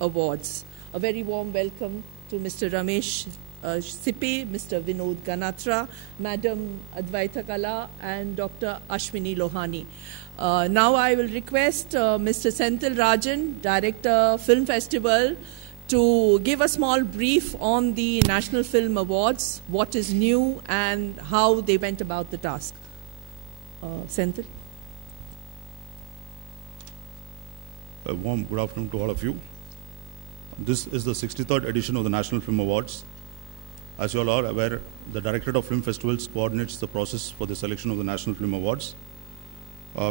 Awards. A very warm welcome to Mr. Ramesh Sippy, Mr. Vinod Ganatra, Madam Advaita Kala, and Dr. Ashwini Lohani. Now I will request Mr. Senthil Rajan, Director, Film Festival, to give a small brief on the National Film Awards, what is new and how they went about the task. Senthil. A warm good afternoon to all of you. This is the 63rd edition of the National Film Awards. As you all are aware, the Directorate of Film Festivals coordinates the process for the selection of the National Film Awards.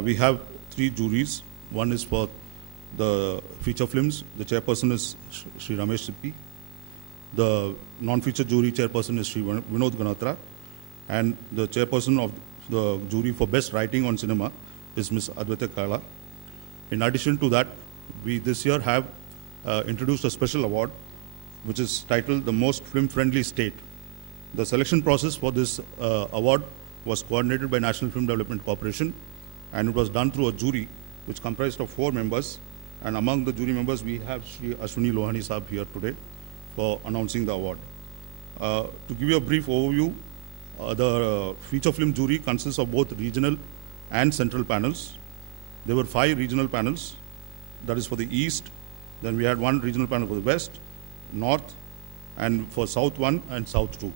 We have 3 juries. One is for the feature films. The chairperson is Shri Ramesh Sippy. The non-feature jury chairperson is Shri Vinod Ganatra. And the chairperson of the jury for best writing on cinema is Ms. Advaita Kala. In addition to that, we this year have introduced a special award which is titled the Most Film-Friendly State. The selection process for this award was coordinated by National Film Development Corporation, and it was done through a jury which comprised of 4 members. And among the jury members, we have Shri Ashwini Lohani Saab here today for announcing the award. To give you a brief overview, the feature film jury consists of both regional and central panels. There were 5 regional panels, that is for the East. Then we had 1 regional panel for the West, North, and for South 1 and South 2.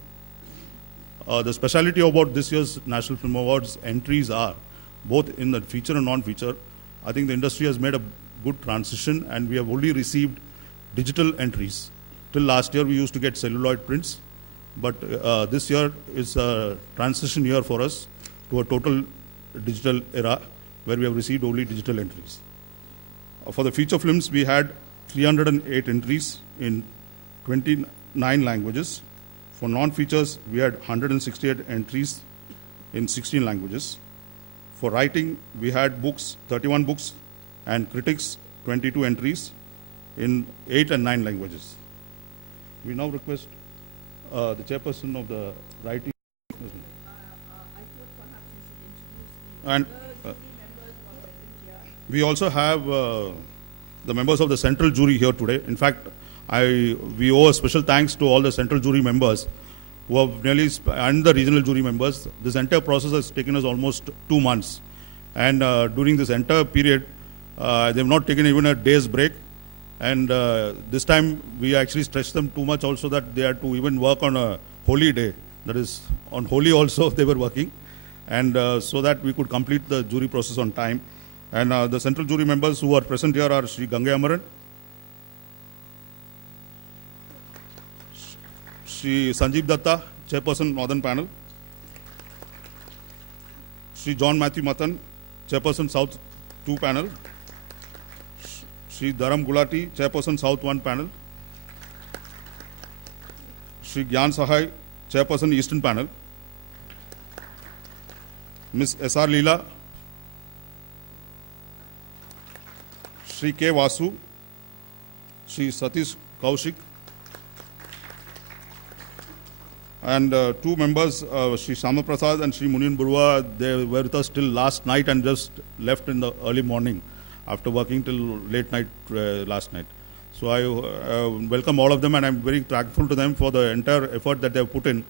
The speciality about this year's National Film Awards entries are both in the feature and non-feature. I think the industry has made a good transition, and we have only received digital entries. Till last year we used to get celluloid prints, but this year is a transition year for us to a total digital era where we have received only digital entries. For the feature films, we had 308 entries in 29 languages. For non-features, we had 168 entries in 16 languages. For writing, we had books, 31 books, and critics, 22 entries in 8 and 9 languages. We now request the chairperson of the writing. I thought perhaps you should introduce And the jury members who are present here. we also have the members of the central jury here today. In fact, we owe a special thanks to all the central jury members who have and the regional jury members. This entire process has taken us almost 2 months. And during this entire period, they have not taken even a day's break. And this time, we actually stretched them too much also that they had to even work on a holy day. That is, on Holi also they were working. And so that we could complete the jury process on time. And the central jury members who are present here are Shri Gangai Amaran, Shri Sanjeev Datta, Chairperson Northern Panel, Shri John Matthew Matan, Chairperson South 2 Panel, Shri Dharam Gulati, Chairperson South 1 Panel, Shri Gyan Sahai, Chairperson Eastern Panel, Ms. S.R. Leela, Shri K. Vasu, Shri Satish Kaushik, and 2 members, Shri Shama Prasad and Shri Munian Burwa. They were with us till last night and just left in the early morning after working till late night last night. So I welcome all of them, and I'm very thankful to them for the entire effort that they have put in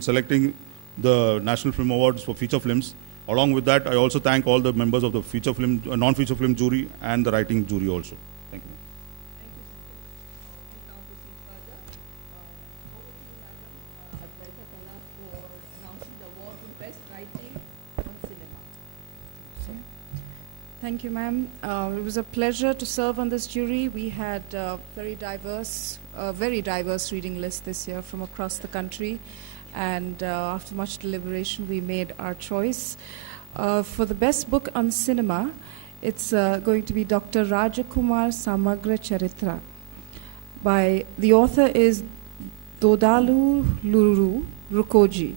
selecting the National Film Awards for feature films. Along with that, I also thank all the members of the feature film, non-feature film jury and the writing jury also. Thank you. Thank you, Senthil. We now proceed further. Over to you, Madam Advaita Kala, for announcing the award for Best Writing on Cinema. Thank you, ma'am. It was a pleasure to serve on this jury. We had very diverse reading list this year from across the country. And after much deliberation, we made our choice. For the best book on cinema, it's going to be Dr. Rajakumar Samagra Charitra. The author is Dodalu Luru Rukoji.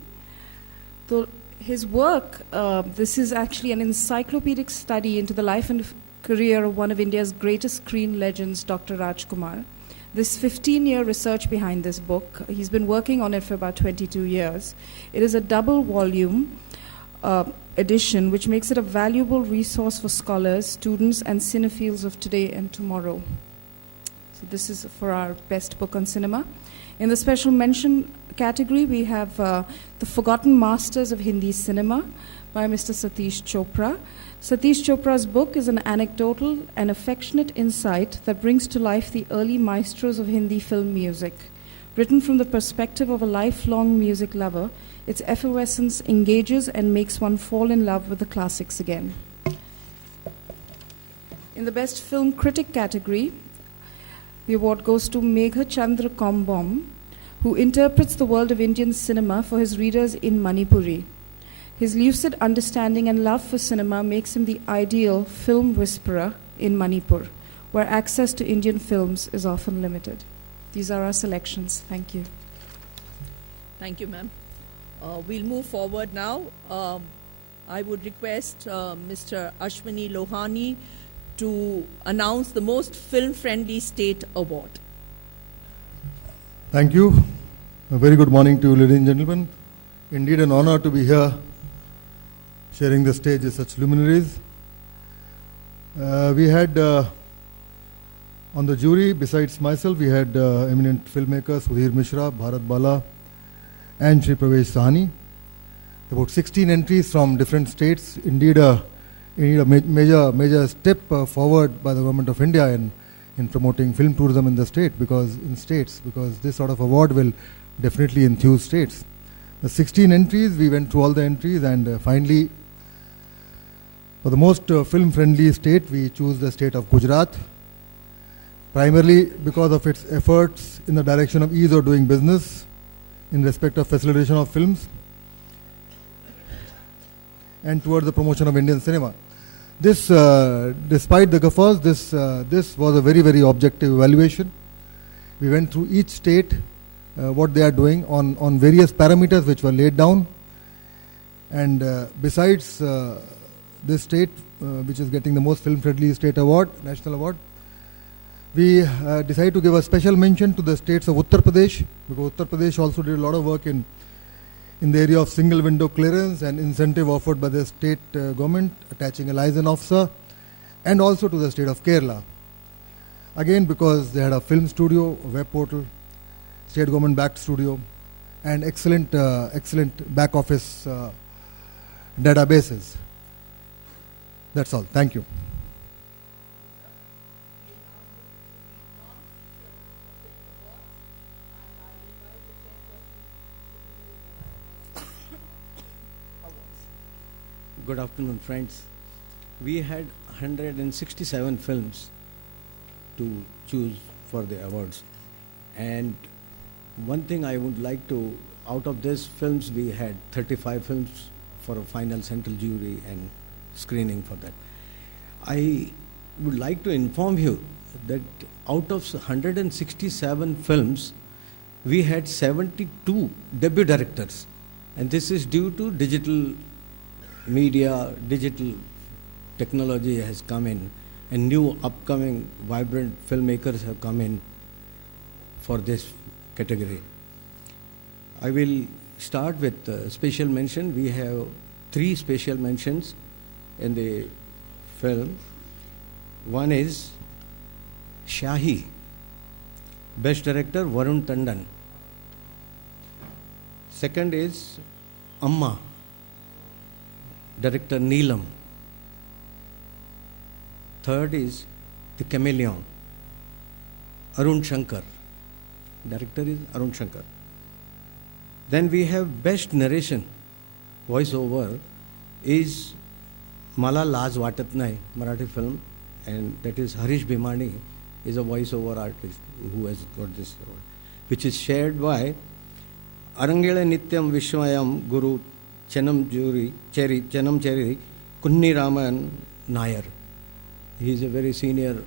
His work, this is actually an encyclopedic study into the life and career of one of India's greatest screen legends, Dr. Rajkumar. This 15-year research behind this book, he's been working on it for about 22 years. It is a double-volume edition, which makes it a valuable resource for scholars, students, and cinephiles of today and tomorrow. So this is for our best book on cinema. In the special mention category, we have The Forgotten Masters of Hindi Cinema by Mr. Satish Chopra. Satish Chopra's book is an anecdotal and affectionate insight that brings to life the early maestros of Hindi film music. Written from the perspective of a lifelong music lover, its effervescence engages and makes one fall in love with the classics again. In the Best Film Critic category, the award goes to Megha Chandra Kombom, who interprets the world of Indian cinema for his readers in Manipuri. His lucid understanding and love for cinema makes him the ideal film whisperer in Manipur, where access to Indian films is often limited. These are our selections. Thank you. Thank you, ma'am. We'll move forward now. I would request Mr. Ashwini Lohani to announce the most film-friendly state award. Thank you. A very good morning to you, ladies and gentlemen. Indeed an honor to be here sharing the stage with such luminaries. We had on the jury, besides myself, we had eminent filmmakers Sudhir Mishra, Bharat Bala, and Shri Pravesh Sahani. About 16 entries from different states. Indeed a major step forward by the Government of India in promoting film tourism in the state, because this sort of award will definitely enthuse states. The 16 entries, we went through all the entries, and finally, for the most film-friendly state, we choose the state of Gujarat, primarily because of its efforts in the direction of ease of doing business in respect of facilitation of films and towards the promotion of Indian cinema. This, despite the guffaws, this was a very, very objective evaluation. We went through each state, what they are doing on various parameters which were laid down. And besides this state, which is getting the most film-friendly state award, national award, we decided to give a special mention to the states of Uttar Pradesh, because Uttar Pradesh also did a lot of work in the area of single window clearance and incentive offered by the state government, attaching a liaison officer, and also to the state of Kerala. Again, because they had a film studio, a web portal, state government backed studio, and excellent back office databases. That's all. Thank you. Good afternoon, friends. We had 167 films to choose for the awards. And one thing I would like to, out of these films, we had 35 films for a final central jury and screening for that. I would like to inform you that out of 167 films, we had 72 debut directors. And this is due to digital media, digital technology has come in, and new upcoming vibrant filmmakers have come in for this category. I will start with special mention. We have 3 special mentions in the film. One is Shahi, Best Director Varun Tandon. Second is Amma, Director Neelam. Third is The Chameleon, Arun Shankar. Director is Arun Shankar. Then we have Best Narration, voiceover, is Mala Laz Watat Nahi, Marathi film, and that is Harish Bhimani, is a voiceover artist who has got this award, which is shared by Arangela Nityam Vishwayam Guru Chenam Cherry Kunni Raman Nair. He is a very senior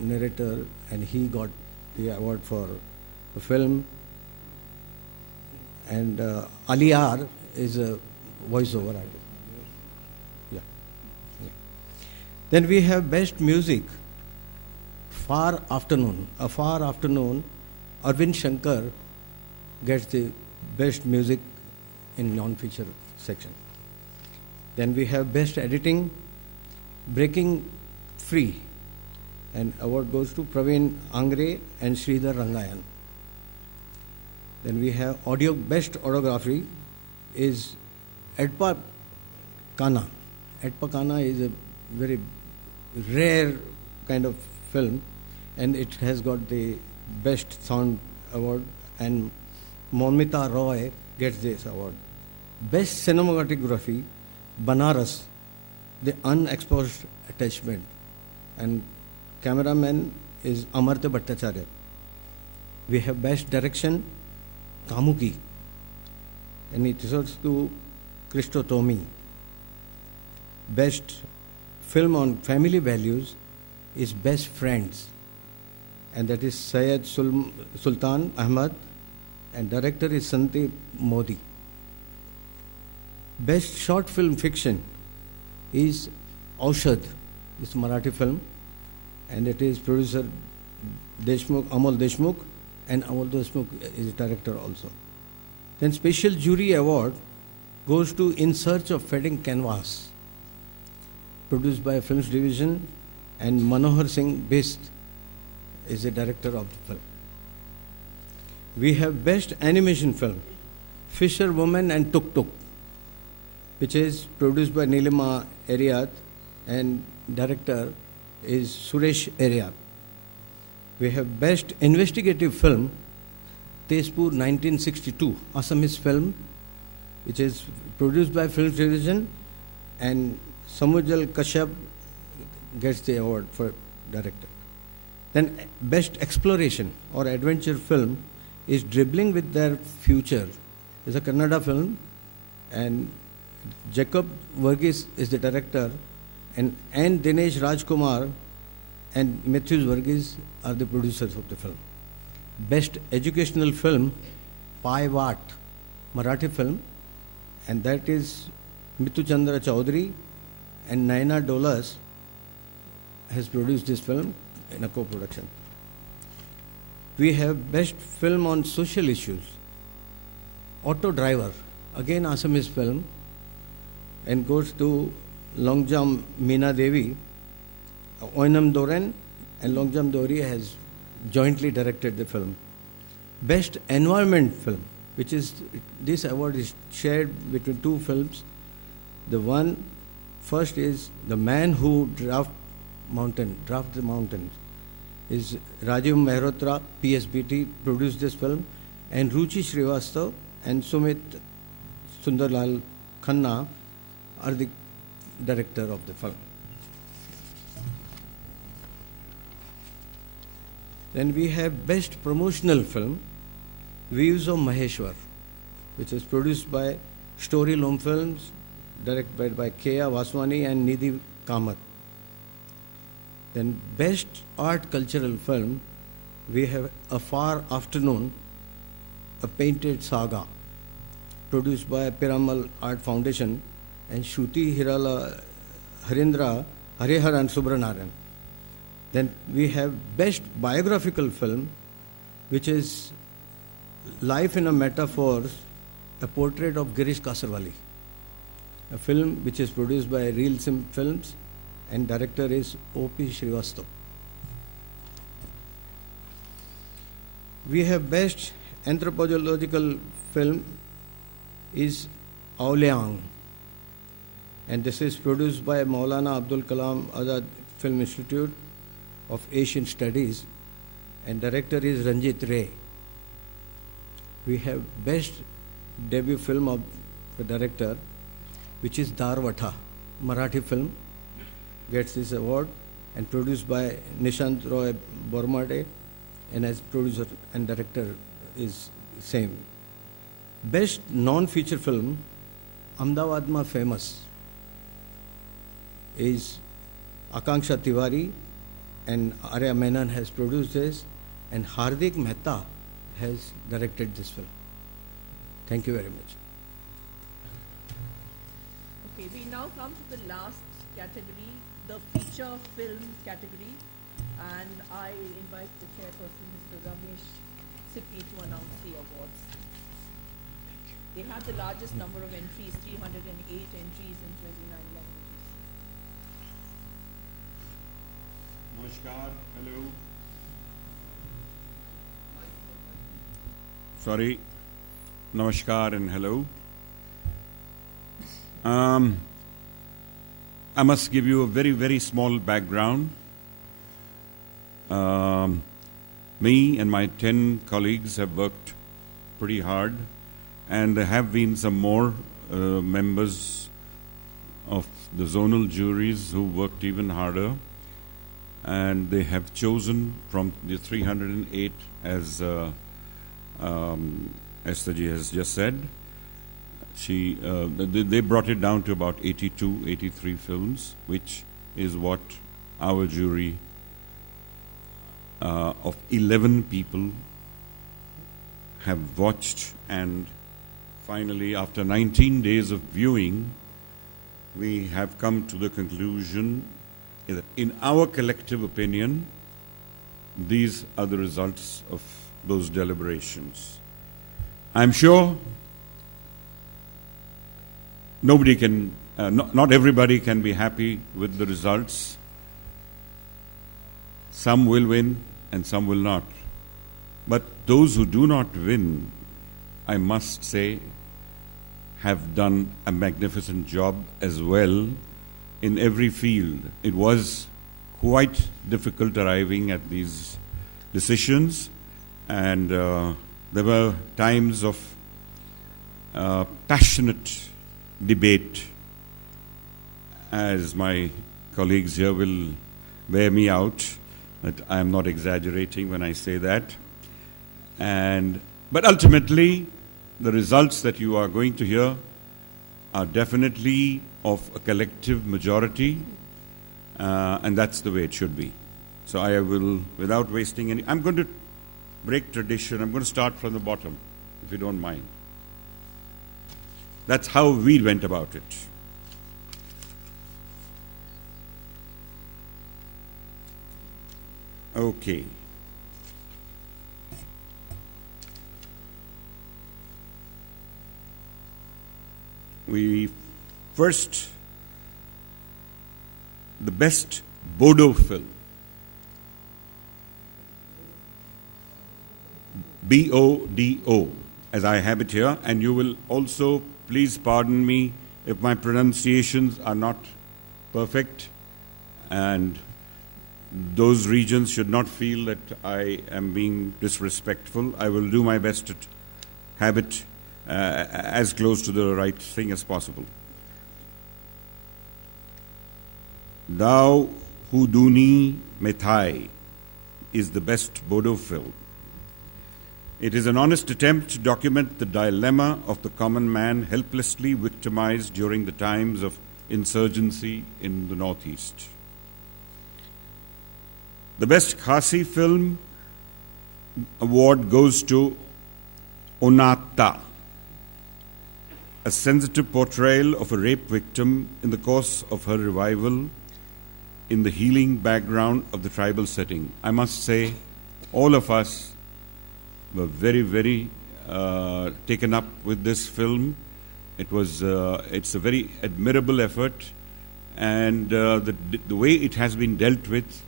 narrator, and he got the award for the film. And Aliyar is a voiceover artist. Yeah. Then we have Best Music, Far Afternoon. A Far Afternoon, Arvind Shankar gets the Best Music in non-feature section. Then we have Best Editing, Breaking Free, And award goes to Praveen Angre and Sridhar Rangayan. Then we have audio best audiography is Edpa Kana. Edpa Kana is a very rare kind of film, and it has got the best sound award, and Momita Roy gets this award. Best cinematography, Banaras, The Unexposed Attachment, and cameraman is Amartya Bhattacharya. We have best direction, Kamuki, and it results to Christo Tomi. Best film on family values is Best Friends, and that is Syed Sultan Ahmad, and director is Sandeep Modi. Best short film fiction is Aushad, it's a Marathi film, and it is producer Amol Deshmukh, and Amol Deshmukh is director also. Then special jury award goes to In Search of Fading Canvas, produced by Films Division, and Manohar Singh Bist is the director of the film. We have best animation film, Fisher Woman and Tuk Tuk, which is produced by Nilima Ariat, and director is Suresh Ariat. We have best investigative film, Tezpur 1962, Assamese film, which is produced by Films Division, and Samujal Kashyap gets the award for director. Then best exploration or adventure film is Dribbling with Their Future. It's a Kannada film, and Jacob Verghese is the director, and Dinesh Rajkumar and Matthews Verghese are the producers of the film. Best educational film, Pai Vaat, Marathi film, and that is Mithu Chandra Chaudhary and Naina Dolas has produced this film in a co-production. We have best film on social issues, Auto Driver, again Assamese film, and goes to Longjam Meena Devi. Oinam Doran and Longjam Dori has jointly directed the film. Best environment film, which is, this award is shared between two films. The one first is The Man Who Draft the Mountain, is Rajiv Mehrotra, PSBT, produced this film, and Ruchi Srivastav and Sumit Sundarlal Khanna are the director of the film. Then we have best promotional film, Views of Maheshwar, which is produced by Story Loom Films, directed by K.A. Vaswani and Nidhi Kamath. Then best art cultural film, we have A Far Afternoon, A Painted Saga, produced by Piramal Art Foundation and Shruti Harindra, Harihar and Subranarayan. Then we have best biographical film, which is Life in a Metaphors, a portrait of Girish Kasarwali, a film which is produced by Real Sim Films, and director is O.P. Srivastav. We have best anthropological film is Auliang, and this is produced by Maulana Abdul Kalam Azad Film Institute of Asian Studies, and director is Ranjit Ray. We have best debut film of the director, which is Darvata, Marathi film, gets this award, and produced by Nishant Roy Bormade, and as producer and director is same. Best non-feature film, Ahmedabad Ma Famous, is Akanksha Tiwari, and Arya Menon has produced this, and Hardik Mehta has directed this film. Thank you very much. Okay, we now come to the last category, the feature film category, and I invite the chairperson, Mr. Ramesh Sippy, to announce the awards. They had the largest number of entries, 308 entries in 29 languages. Namaskar, hello. Sorry, Namaskar and hello. I must give you a very, very small background. Me and my 10 colleagues have worked pretty hard, and there have been some more members of the zonal juries who worked even harder, and they have chosen from the 308, as Esther ji has just said. They brought it down to about 82, 83 films, which is what our jury of 11 people have watched, and finally, after 19 days of viewing, we have come to the conclusion that in our collective opinion, these are the results of those deliberations. I'm sure nobody can, not everybody can be happy with the results. Some will win and some will not. But those who do not win, I must say, have done a magnificent job as well in every field. It was quite difficult arriving at these decisions, and there were times of passionate debate, as my colleagues here will bear me out, that I am not exaggerating when I say that. But ultimately, the results that you are going to hear are definitely of a collective majority, and that's the way it should be. So I will, without wasting any, I'm going to break tradition. I'm going to start from the bottom, if you don't mind. That's how we went about it. Okay. We first, the best Bodo film. B-O-D-O, as I have it here, and you will also, please pardon me if my pronunciations are not perfect, and those regions should not feel that I am being disrespectful. I will do my best to have it as close to the right thing as possible. Thou Huduni Methai is the best Bodo film. It is an honest attempt to document the dilemma of the common man helplessly victimized during the times of insurgency in the Northeast. The best Khasi film award goes to Onata, a sensitive portrayal of a rape victim in the course of her revival in the healing background of the tribal setting. I must say, all of us were very, very taken up with this film. It's a very admirable effort, and the way it has been dealt with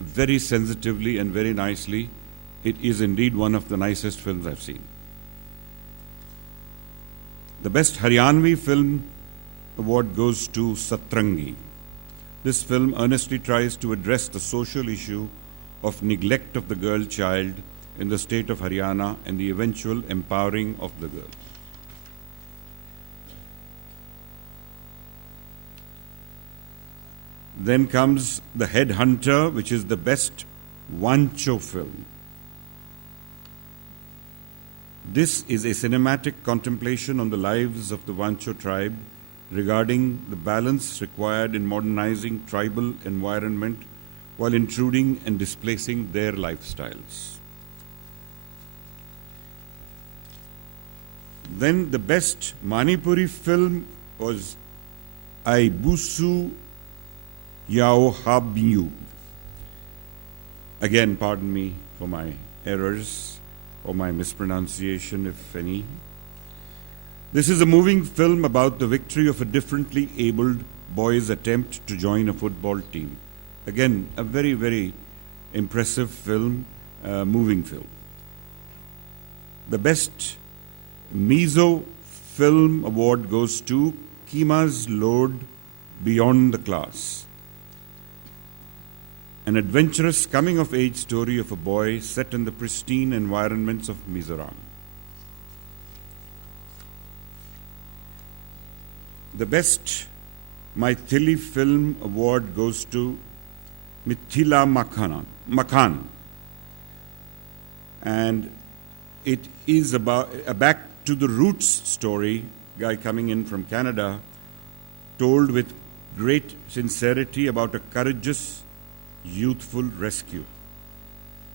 very sensitively and very nicely, it is indeed one of the nicest films I've seen. The best Haryanvi film award goes to Satrangi. This film earnestly tries to address the social issue of neglect of the girl child in the state of Haryana and the eventual empowering of the girl. Then comes The Headhunter, which is the best Wancho film. This is a cinematic contemplation on the lives of the Wancho tribe regarding the balance required in modernizing tribal environment while intruding and displacing their lifestyles. Then the best Manipuri film was Aibusu Yao Habyu. Again, pardon me for my errors or my mispronunciation, if any. This is a moving film about the victory of a differently abled boy's attempt to join a football team. Again, a very, very impressive film, moving film. The best Mizo Film Award goes to Kima's Lord Beyond the Class, an adventurous coming-of-age story of a boy set in the pristine environments of Mizoram. The best Maithili Film Award goes to Mithila Makhan, and it is about a back to the roots story, guy coming in from Canada, told with great sincerity about a courageous, youthful rescue.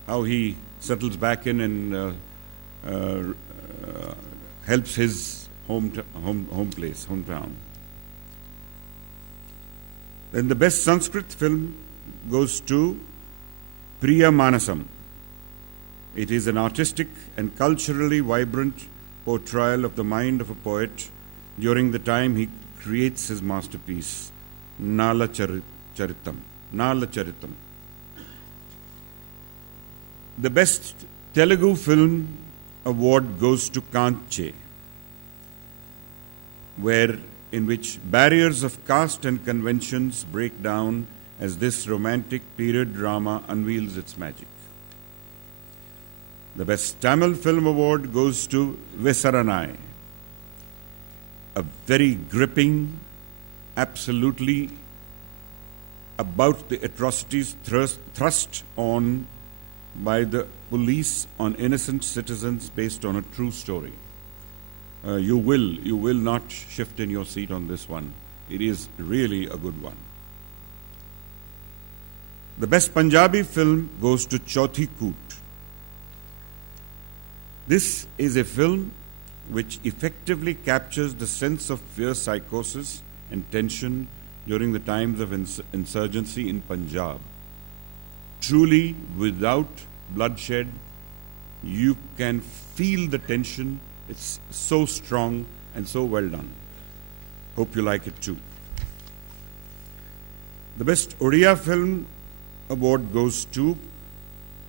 How he settles back in and helps his hometown. Then the best Sanskrit film goes to Priya Manasam. It is an artistic and culturally vibrant portrayal of the mind of a poet during the time he creates his masterpiece, Nala Charitam. The best Telugu film award goes to Kanche, in which barriers of caste and conventions break down as this romantic period drama unveils its magic. The best Tamil film award goes to Vesaranai, a very gripping, absolutely about the atrocities thrust on by the police on innocent citizens based on a true story. You will not shift in your seat on this one. It is really a good one. The best Punjabi film goes to Chauthi Koot. This is a film which effectively captures the sense of fierce psychosis and tension during the times of insurgency in Punjab. Truly, without bloodshed, you can feel the tension. It's so strong and so well done. Hope you like it too. The best Oriya film award goes to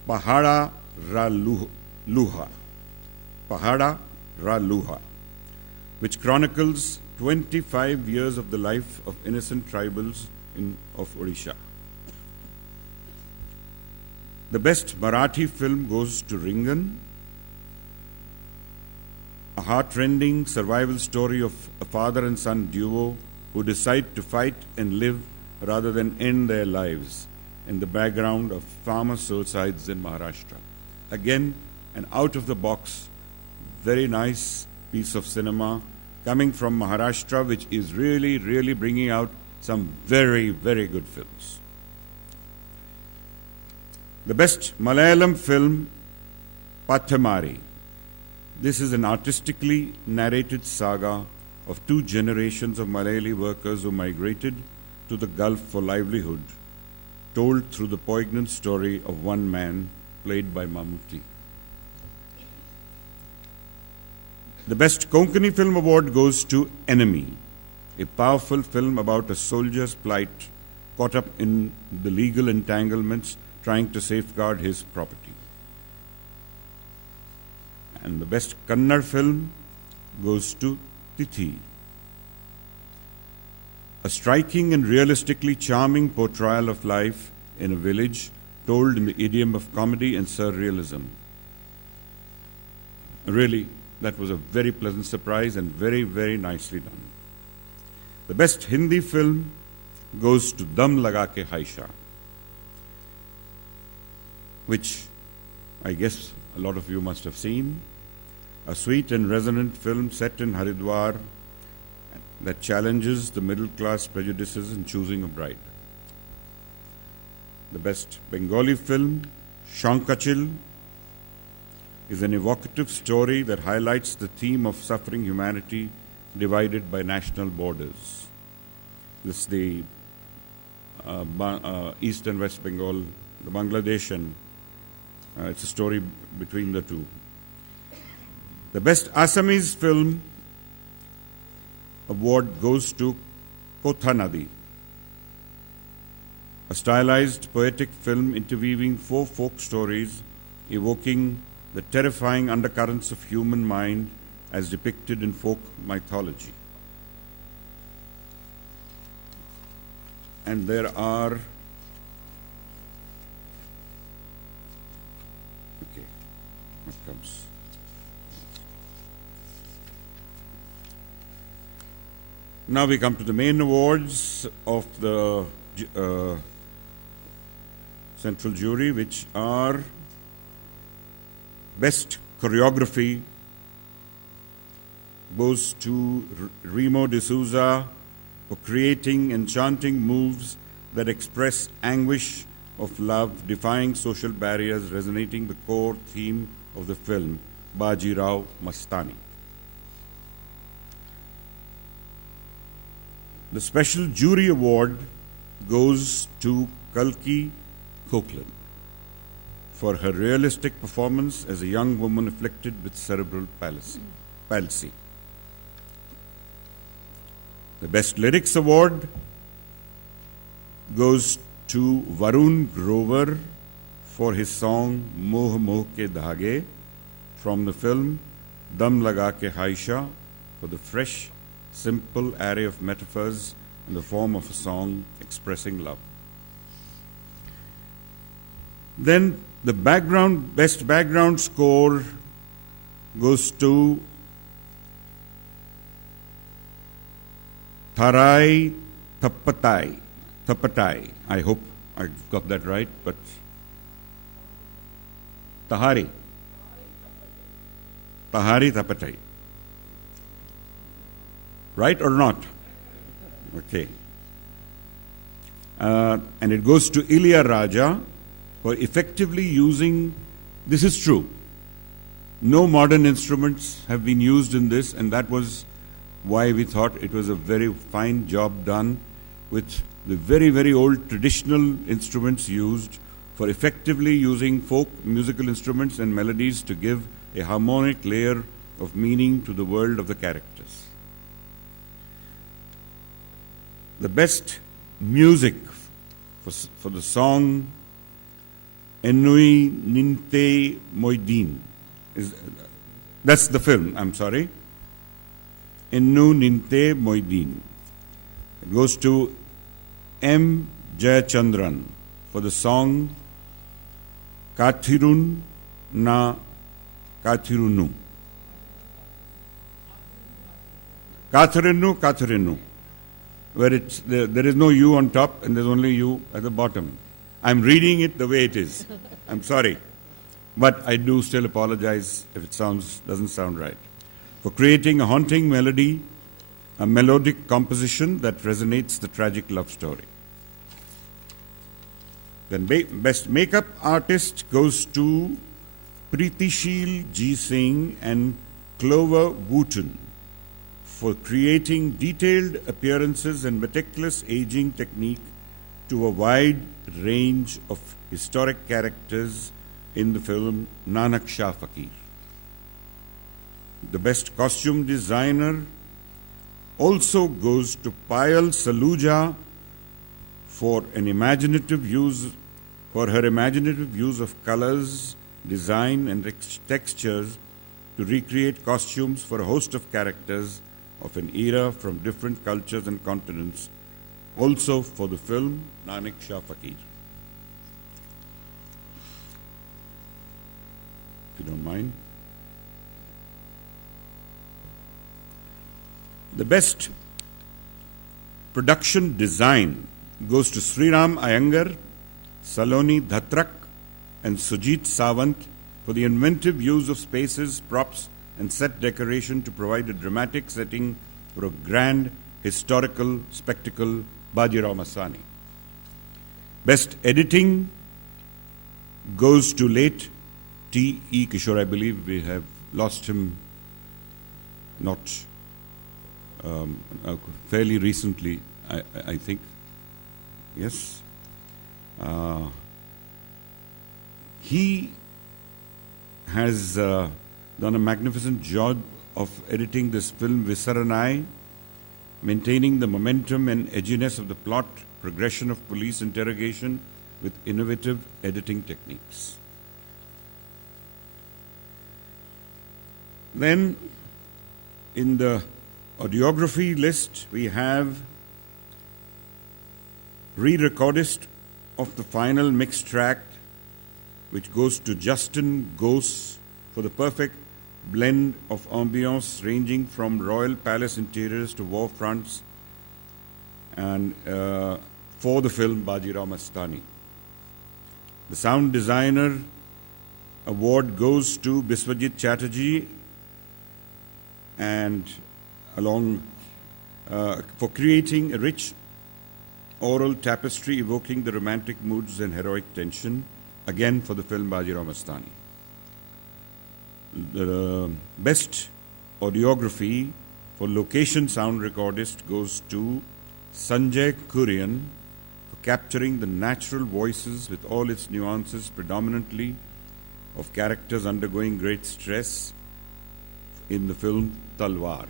Pahada Ra Luha, which chronicles 25 years of the life of innocent tribals of Odisha. The best Marathi film goes to Ringan, a heart-rending survival story of a father and son duo who decide to fight and live rather than end their lives in the background of farmer suicides in Maharashtra. Again, an out-of-the-box, very nice piece of cinema coming from Maharashtra, which is really, really bringing out some very, very good films. The best Malayalam film, Pathamari. This is an artistically narrated saga of two generations of Malayali workers who migrated to the Gulf for livelihood, told through the poignant story of one man, played by Mammootty. The best Konkani film award goes to Enemy, a powerful film about a soldier's plight caught up in the legal entanglements trying to safeguard his property. And the best Kannada film goes to Tithi, a striking and realistically charming portrayal of life in a village told in the idiom of comedy and surrealism. Really, that was a very pleasant surprise and very, very nicely done. The best Hindi film goes to Dum Laga Ke Haisha, which I guess a lot of you must have seen. A sweet and resonant film set in Haridwar that challenges the middle-class prejudices in choosing a bride. The best Bengali film, Shankachil, is an evocative story that highlights the theme of suffering humanity divided by national borders. This is the East and West Bengal, the Bangladesh, and it's a story between the two. The best Assamese film award goes to Kotha Nadi, a stylized, poetic film interweaving 4 folk stories evoking the terrifying undercurrents of human mind as depicted in folk mythology. And there are, okay, what comes? Now we come to the main awards of the central jury, which are Best Choreography goes to Remo D'Souza for creating enchanting moves that express anguish of love, defying social barriers, resonating the core theme of the film, Bajirao Mastani. The special jury award goes to Kalki Koechlin for her realistic performance as a young woman afflicted with cerebral palsy. The Best Lyrics Award goes to Varun Grover for his song Moh Moh Ke Dhage from the film Dam Laga Ke Haisha for the fresh, simple array of metaphors in the form of a song expressing love. Then the best background score goes to Tharai Thapatai. I hope I got that right, but Tahari Thapatai. Right or not? Okay. And it goes to Ilya Raja for effectively using, this is true, no modern instruments have been used in this, and that was why we thought it was a very fine job done with the very, very old traditional instruments used for effectively using folk musical instruments and melodies to give a harmonic layer of meaning to the world of the characters. The best music for the song Ennui Ninte Moidin. That's the film, I'm sorry. Ennu Ninte Moidin. It goes to M. Jayachandran for the song Kathirun Na Kathirunu. Kathirinu, where there is no U on top and there's only U at the bottom. I'm reading it the way it is. I'm sorry. But I do still apologize if it doesn't sound right. For creating a haunting melody, a melodic composition that resonates the tragic love story. Then best makeup artist goes to Preetisheel G. Singh and Clover Wooten for creating detailed appearances and meticulous aging technique to a wide range of historic characters in the film Nanak Shah Fakir. The best costume designer also goes to Payal Saluja for her imaginative use of colors, design and textures to recreate costumes for a host of characters of an era from different cultures and continents, also for the film Nanak Shah Fakir. If you don't mind. The best production design goes to Sriram Iyengar, Saloni Dhatrak, and Sujit Sawant for the inventive use of spaces, props, and set decoration to provide a dramatic setting for a grand historical spectacle, Bajirao Mastani. Best editing goes to late T.E. Kishore. I believe we have lost him not fairly recently, I think. Yes. He has done a magnificent job of editing this film, Visaranai, maintaining the momentum and edginess of the plot, progression of police interrogation with innovative editing techniques. Then, in the audiography list, we have re-recordist of the final mixed track, which goes to Justin Gose for the perfect blend of ambience ranging from royal palace interiors to war fronts, and for the film Bajirao Mastani. The sound designer award goes to Biswajit Chatterjee and for creating a rich oral tapestry evoking the romantic moods and heroic tension, again for the film Bajirao Mastani. The best audiography for location sound recordist goes to Sanjay Kurian for capturing the natural voices with all its nuances, predominantly of characters undergoing great stress in the film Talwar.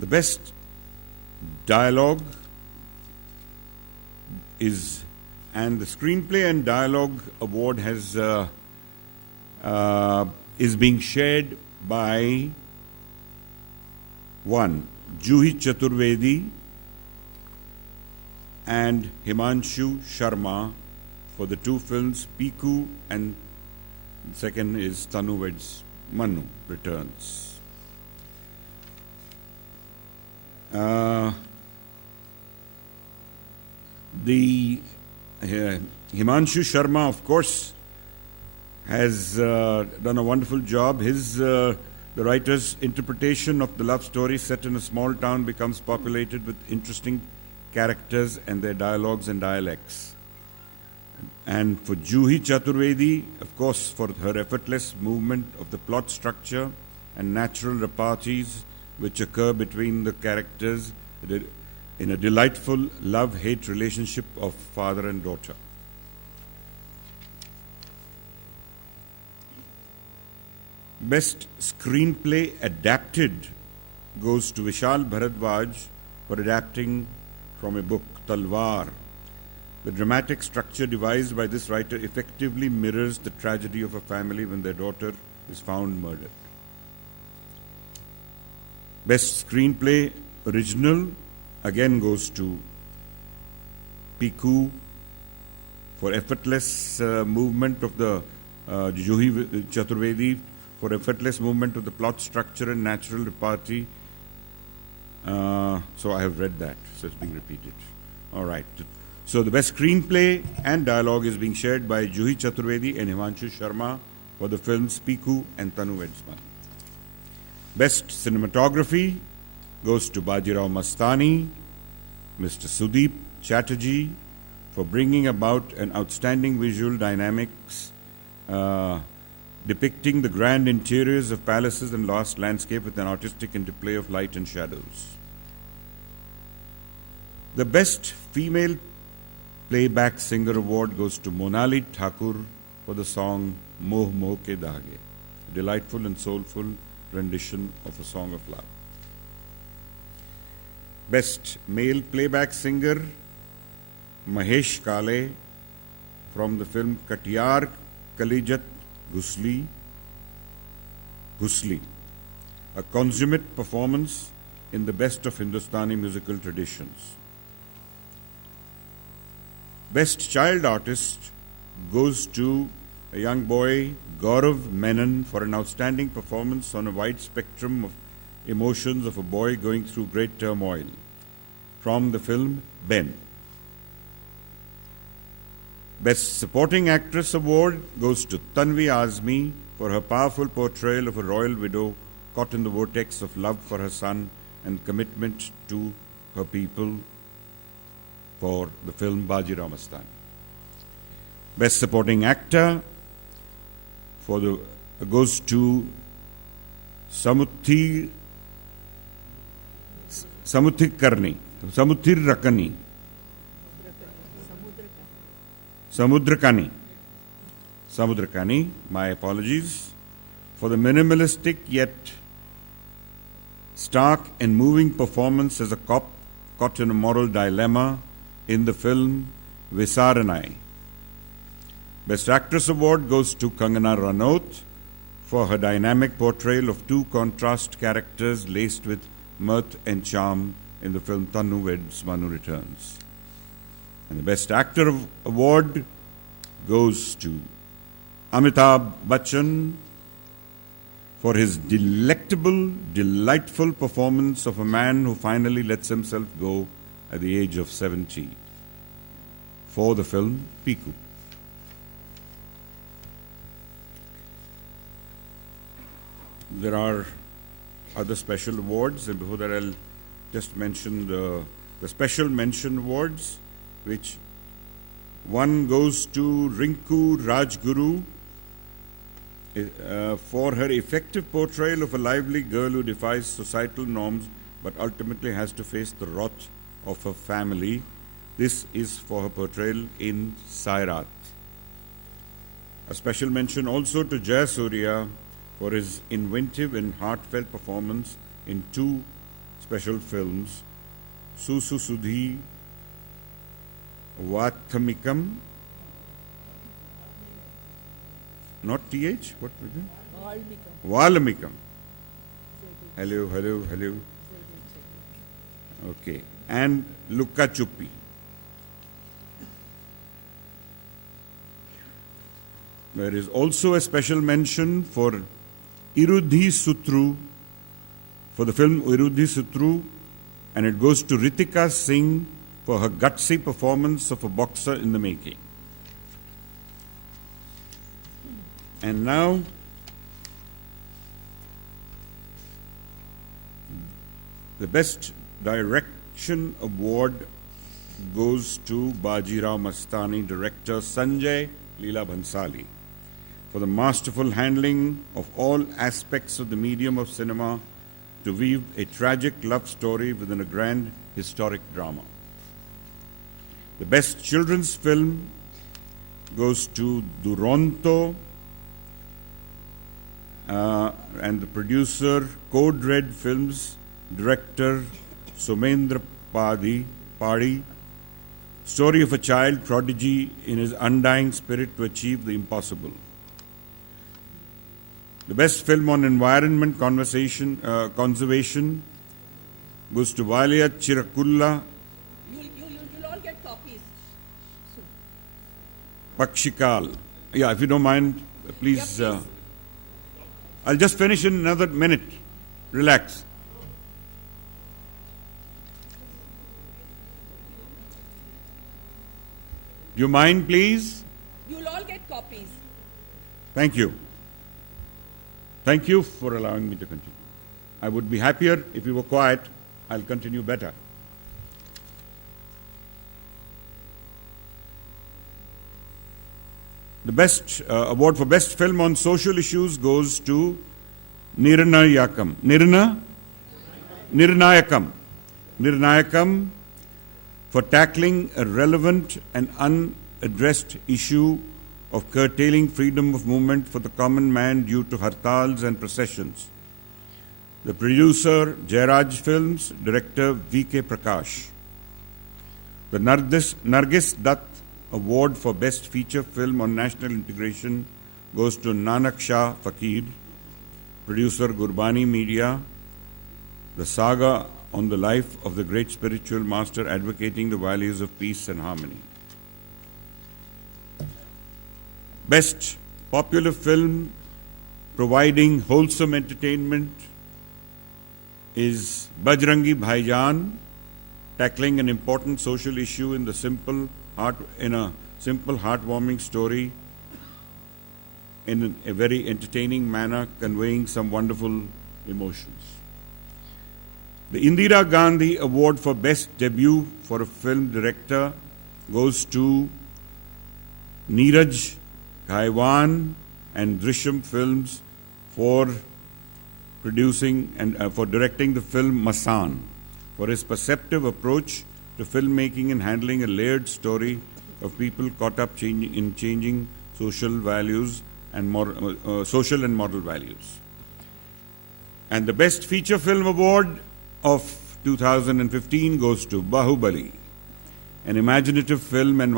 The best dialogue is, and the screenplay and dialogue award is being shared by one, Juhi Chaturvedi and Himanshu Sharma for the two films Piku, and the second is Tanu Weds Manu Returns. Himanshu Sharma, of course, has done a wonderful job. The writer's interpretation of the love story set in a small town becomes populated with interesting characters and their dialogues and dialects. And for Juhi Chaturvedi, of course, for her effortless movement of the plot structure and natural repartees which occur between the characters in a delightful love-hate relationship of father and daughter. Best Screenplay Adapted goes to Vishal Bharadwaj for adapting from a book, Talwar. The dramatic structure devised by this writer effectively mirrors the tragedy of a family when their daughter is found murdered. Best Screenplay Original again goes to Piku for effortless movement of the Juhi Chaturvedi for effortless movement of the plot structure and natural repartee. So I have read that, so it's being repeated. All right. So the best screenplay and dialogue is being shared by Juhi Chaturvedi and Himanshu Sharma for the films Piku and Tanu Weds Manu. Best cinematography goes to Bajirao Mastani, Mr. Sudeep Chatterjee, for bringing about an outstanding visual dynamics depicting the grand interiors of palaces and vast landscape with an artistic interplay of light and shadows. The Best Female Playback Singer Award goes to Monali Thakur for the song Moh Moh Ke Dhage, a delightful and soulful rendition of a song of love. Best Male Playback Singer, Mahesh Kale from the film Katiyar Kalijat Ghusli, a consummate performance in the best of Hindustani musical traditions. Best Child Artist goes to a young boy, Gaurav Menon, for an outstanding performance on a wide spectrum of emotions of a boy going through great turmoil, from the film Ben. Best Supporting Actress Award goes to Tanvi Azmi for her powerful portrayal of a royal widow caught in the vortex of love for her son and commitment to her people for the film Bajirao Mastani. Best Supporting Actor goes to Samuthir Rakani. Samudrakani, my apologies, for the minimalistic yet stark and moving performance as a cop caught in a moral dilemma in the film Visaranai. Best Actress Award goes to Kangana Ranaut for her dynamic portrayal of two contrast characters laced with mirth and charm in the film Tanu Weds, Manu Returns. And the Best Actor Award goes to Amitabh Bachchan for his delectable, delightful performance of a man who finally lets himself go at the age of 70 for the film Piku. There are other special awards, and before that I'll just mention the special mention awards, which one goes to Rinku Rajguru for her effective portrayal of a lively girl who defies societal norms but ultimately has to face the wrath of her family. This is for her portrayal in Sairat. A special mention also to Jayasuriya for his inventive and heartfelt performance in two special films, Susu Sudhi Vathamikam, not TH, what was it? Valmikam. Hello. Okay. And Lukka Chuppi. There is also a special mention for Irudhi Sutru, for the film Irudhi Sutru, and it goes to Ritika Singh for her gutsy performance of a boxer in the making. And now, the Best Direction Award goes to Bajirao Mastani director Sanjay Leela Bhansali for the masterful handling of all aspects of the medium of cinema to weave a tragic love story within a grand historic drama. The Best Children's Film goes to Duronto, and the producer, Code Red Films, director Somendra Padi, story of a child prodigy in his undying spirit to achieve the impossible. The Best Film on Environment Conservation goes to Valia Chirakulla You'll all get copies. Pakshikal. Yeah, if you don't mind, please. Yeah, please. I'll just finish in another minute. Relax. Do you mind, please? You'll all get copies. Thank you. Thank you for allowing me to continue. I would be happier if you were quiet. I'll continue better. The Best Award for Best Film on Social Issues goes to Nirnayakam for tackling a relevant and unaddressed issue of curtailing freedom of movement for the common man due to hartals and processions. The producer, Jairaj Films, director V.K. Prakash. The Nargis Dutt Award for Best Feature Film on National Integration goes to Nanak Shah Fakir, producer Gurbani Media, the saga on the life of the great spiritual master advocating the values of peace and harmony. Best Popular Film providing wholesome entertainment is Bajrangi Bhaijaan, tackling an important social issue in a simple, heartwarming story in a very entertaining manner, conveying some wonderful emotions. The Indira Gandhi Award for Best Debut for a Film Director goes to Neeraj Ghaiwan and Drishyam Films for producing and for directing the film Masan, for his perceptive approach to filmmaking and handling a layered story of people caught up in changing social values and social and moral values. And the Best Feature Film Award of 2015 goes to Bahubali, an imaginative film and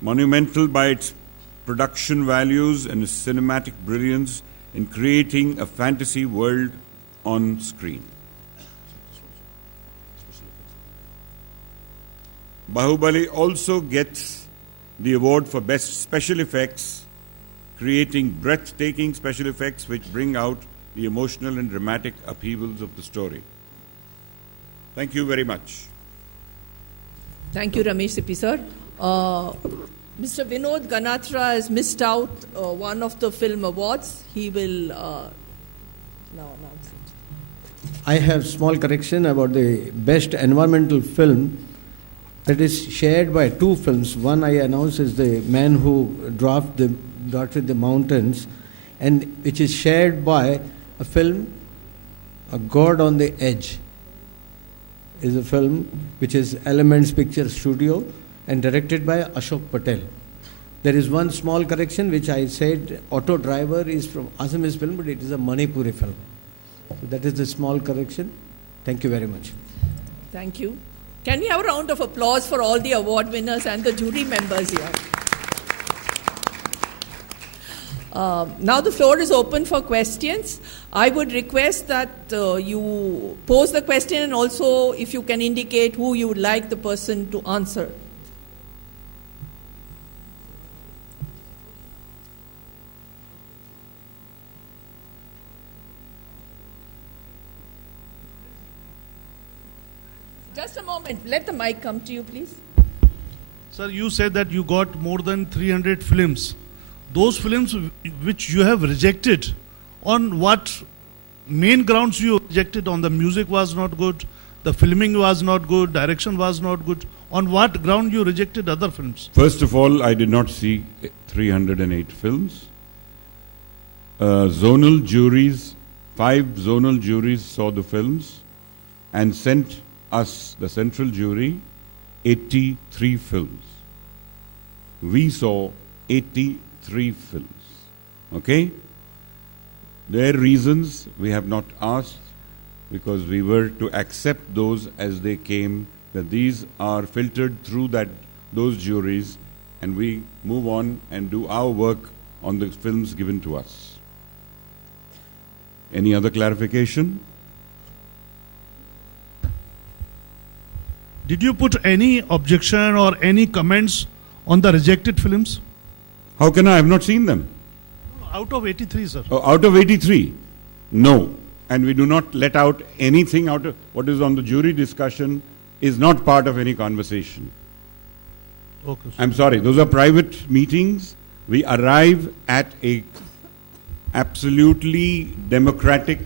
monumental by its production values and its cinematic brilliance in creating a fantasy world on screen. Bahubali also gets the award for Best Special Effects, creating breathtaking special effects which bring out the emotional and dramatic upheavals of the story. Thank you very much. Thank you, Ramesh Sippy, sir. Mr. Vinod Ganatra has missed out one of the film awards. He will now announce it. I have small correction about the best environmental film that is shared by two films. One I announce is The Man Who Dwarfed the Mountains, and which is shared by a film, A God on the Edge, is a film which is Elements Picture Studio and directed by Ashok Patel. There is one small correction which I said Auto Driver is from Assamese film, but it is a Manipuri film. So that is the small correction. Thank you very much. Thank you. Can we have a round of applause for all the award winners and the jury members here? Now the floor is open for questions. I would request that you pose the question, and also if you can indicate who you would like the person to answer. Just a moment. Let the mic come to you, please. Sir, you said that you got more than 300 films. Those films which you have rejected, on what main grounds you rejected? On the music was not good, the filming was not good, direction was not good. On what ground you rejected other films? First of all, I did not see 308 films. Zonal juries, 5 zonal juries saw the films and sent us, the central jury, 83 films. We saw 83 films. Okay? Their reasons we have not asked, because we were to accept those as they came, that these are filtered through those juries, and we move on and do our work on the films given to us. Any other clarification? Did you put any objection or any comments on the rejected films? How can I? I have not seen them. Out of 83, sir. Oh, out of 83? No. And we do not let out anything out of what is on the jury discussion is not part of any conversation. Okay, sir. I'm sorry, those are private meetings. We arrive at a absolutely democratic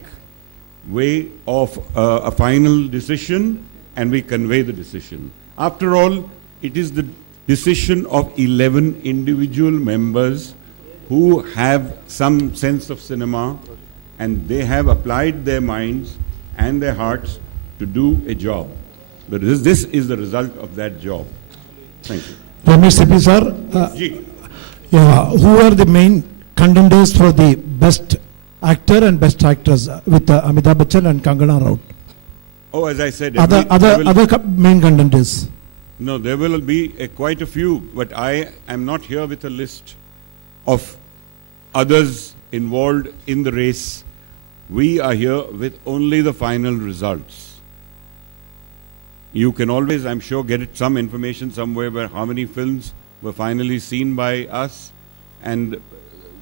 way of a final decision, and we convey the decision. After all, it is the decision of 11 individual members who have some sense of cinema, and they have applied their minds and their hearts to do a job. This is the result of that job. Thank you. Ramesh Sippy, sir. Ji. Who are the main contenders for the best actor and best actress with Amitabh Bachchan and Kangana Ranaut? Oh, as I said, Other main contenders. No, there will be quite a few, but I am not here with a list of others involved in the race. We are here with only the final results. You can always, I'm sure, get some information somewhere where how many films were finally seen by us, and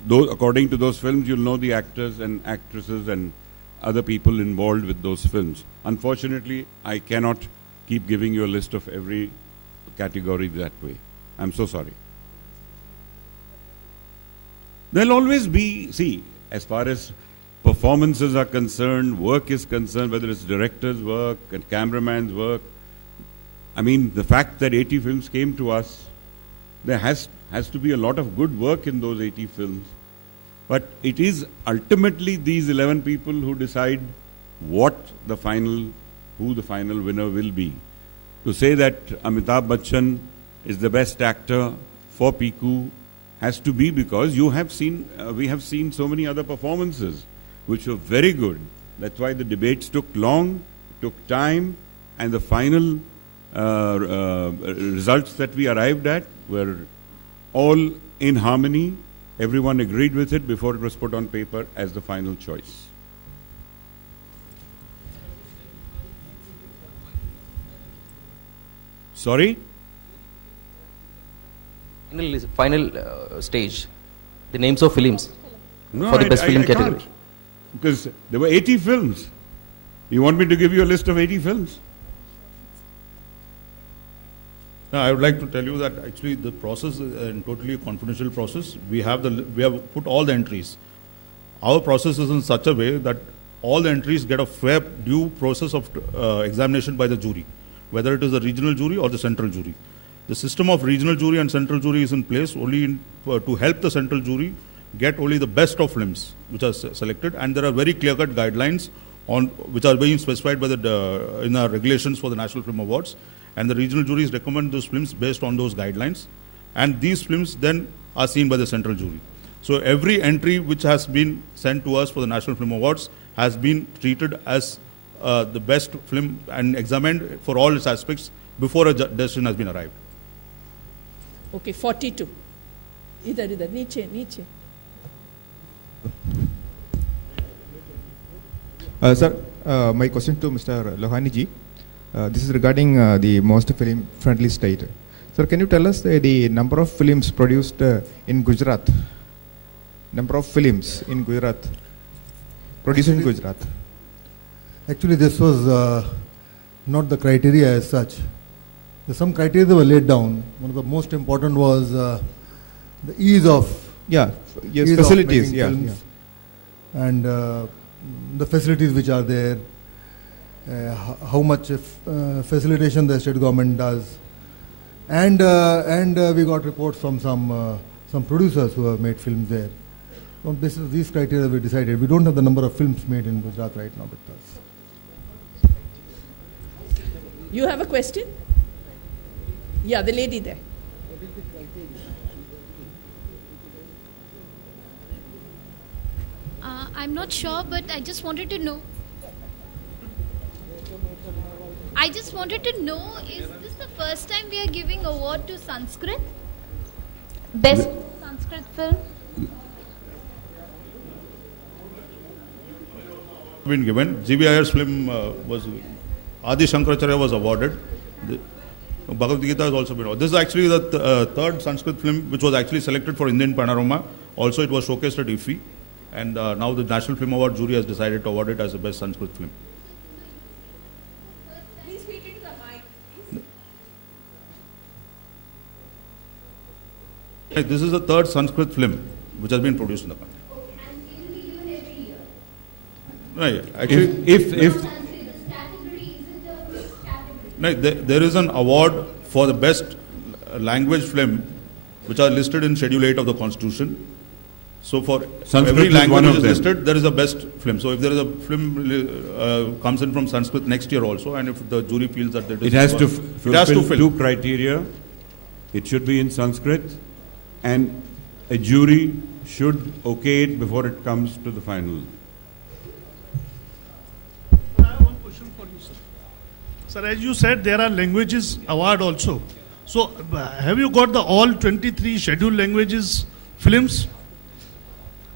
according to those films, you'll know the actors and actresses and other people involved with those films. Unfortunately, I cannot keep giving you a list of every category that way. I'm so sorry. There'll always be, see, as far as performances are concerned, work is concerned, whether it's director's work and cameraman's work, I mean, the fact that 80 films came to us, there has to be a lot of good work in those 80 films. But it is ultimately these 11 people who decide who the final winner will be. To say that Amitabh Bachchan is the best actor for Piku has to be because we have seen so many other performances which were very good. That's why the debates took long, took time, and the final results that we arrived at were all in harmony. Everyone agreed with it before it was put on paper as the final choice. Sorry? Final stage, the names of films No, for the best film I category. can't, because there were 80 films. You want me to give you a list of 80 films? No, I would like to tell you that actually the process is a totally confidential process. We have put all the entries. Our process is in such a way that all the entries get a fair due process of examination by the jury, whether it is the regional jury or the central jury. The system of regional jury and central jury is in place only to help the central jury get only the best of films which are selected, and there are very clear-cut guidelines on which are being specified by in our regulations for the National Film Awards, and the regional juries recommend those films based on those guidelines, and these films then are seen by the central jury. So every entry which has been sent to us for the National Film Awards has been treated as the best film and examined for all its aspects before a decision has been arrived. Okay, 42. Idhar, niche. Sir, my question to Mr. Lohani ji. This is regarding the most film-friendly state. Sir, can you tell us the number of films produced in Gujarat? Number of films in Gujarat, produced in Gujarat. Actually, this was not the criteria as such. Some criteria were laid down. One of the most important was the ease of Facilities, making films, and the facilities which are there, how much facilitation the state government does, and we got reports from some producers who have made films there. On basis of these criteria, we decided. We don't have the number of films made in Gujarat right now with us. You have a question? Yeah, the lady there. I'm not sure, but I just wanted to know. Is this the first time we are giving award to Sanskrit? Best Sanskrit film? Been given. GBIR's film was Adi Shankaracharya was awarded. Bhagavad Gita has also been awarded. This is actually the third Sanskrit film which was actually selected for Indian Panorama. Also, it was showcased at IFFI, and now the National Film Award jury has decided to award it as the best Sanskrit film. Please speak into the mic. This is the third Sanskrit film which has been produced in the country. Actually, there is an award for the best language film which are listed in Schedule 8 of the Constitution. So for every language is listed, there is a best film. So if there is a film comes in from Sanskrit next year also, and if the jury feels that it has to fulfill two criteria. It should be in Sanskrit, and a jury should okay it before it comes to the final. Sir, as you said, there are languages award also. So, have you got the all 23 scheduled languages films?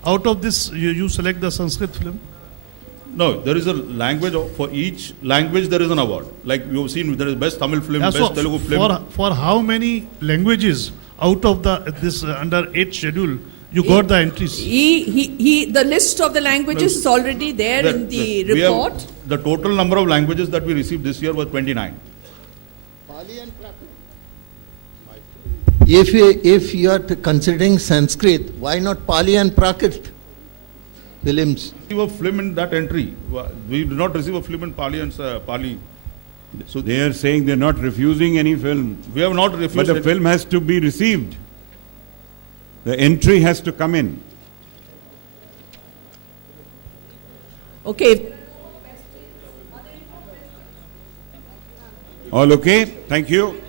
Out of this, you select the Sanskrit film? No, there is a language for each language. There is an award. Like you have seen, there is best Tamil film, best Telugu film. For how many languages out of this under 8th schedule? You got the entries. The list of the languages is already there in the report. The total number of languages that we received this year was 29. Pali and Prakrit. If you are considering Sanskrit, why not Pali and Prakrit films? We receive a film in that entry. We do not receive a film in Pali and Pali. So they are saying they are not refusing any film. We have not refused. But the film has to be received. The entry has to come in. Okay. All okay? Thank you.